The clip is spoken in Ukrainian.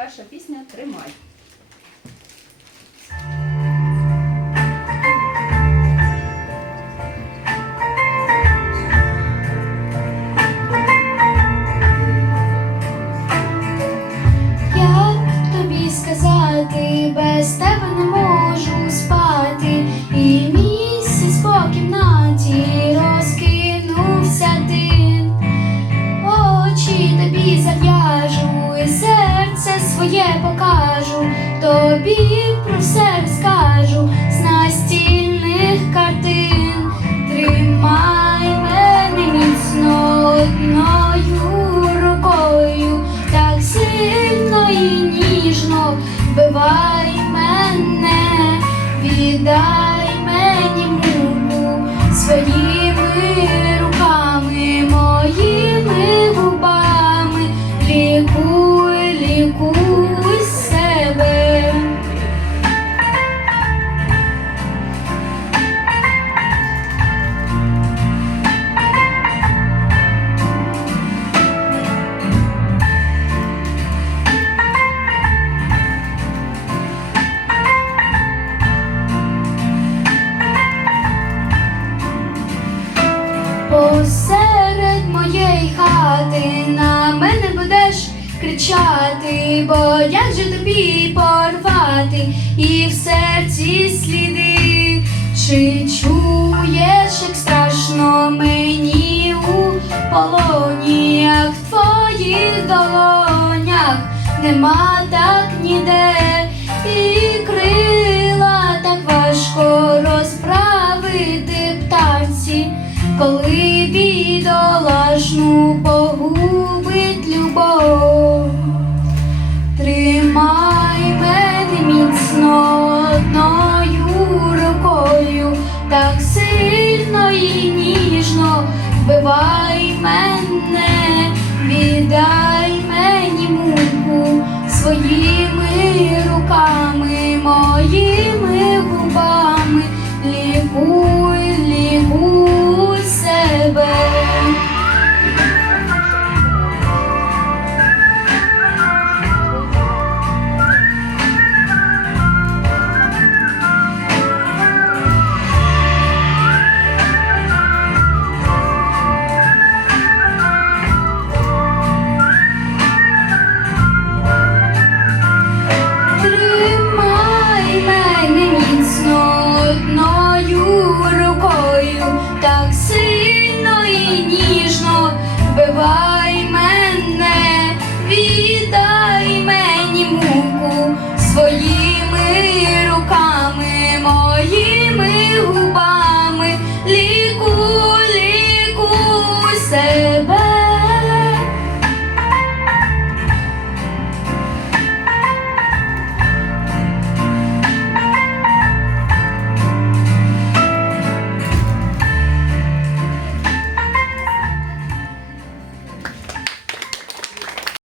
перша пісня Тримай. Покажу, тобі про все розкажу з настільних картин. Тримай мене міцно одною рукою, так сильно і ніжно вбивай мене, віддай мені хати на мене будеш кричати, бо як же тобі порвати? І в серці сліди, чи чуєш, як страшно мені у полоні, як в твоїх долонях? Нема так ніде, і крила так важко розправити коли бідолашну погубить любов. Тримай мене міцно одною рукою, так сильно і ніжно вбивай мене, віддай мені муку своїм sebe.